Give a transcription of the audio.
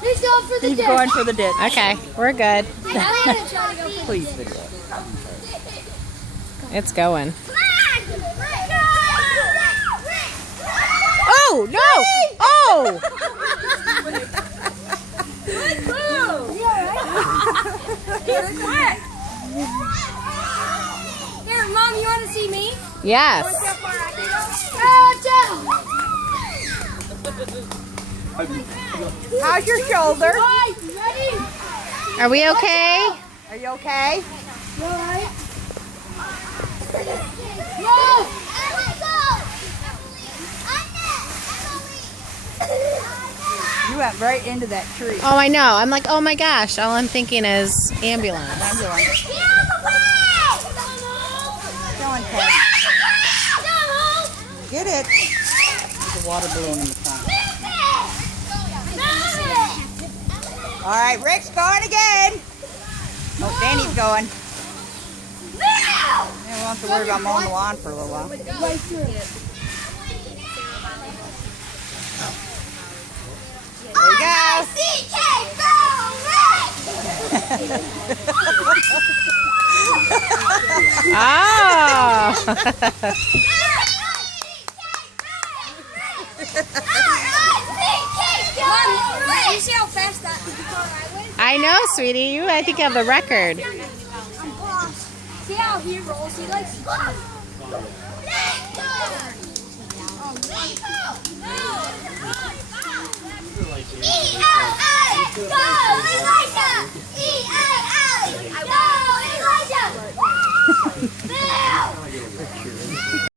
He's going for the He's ditch. going for the ditch. Okay, we're good. Please video it. It's going. Oh, no! Oh! Here, Mom, you want to see me? Yes. How's your shoulder? Ready? Are we okay? Are you okay? You all right? No! You went right into that tree. Oh, I know. I'm like, oh my gosh. All I'm thinking is ambulance. Ambulance. Go on, Ted. Get it. There's a water balloon in the front. All right, Rick's going again. Oh, Danny's going. We don't have to worry about mowing the lawn for a little while. There you go. Oh! You see how fast that I know, sweetie. You, I think, have the record. See how he rolls? He likes to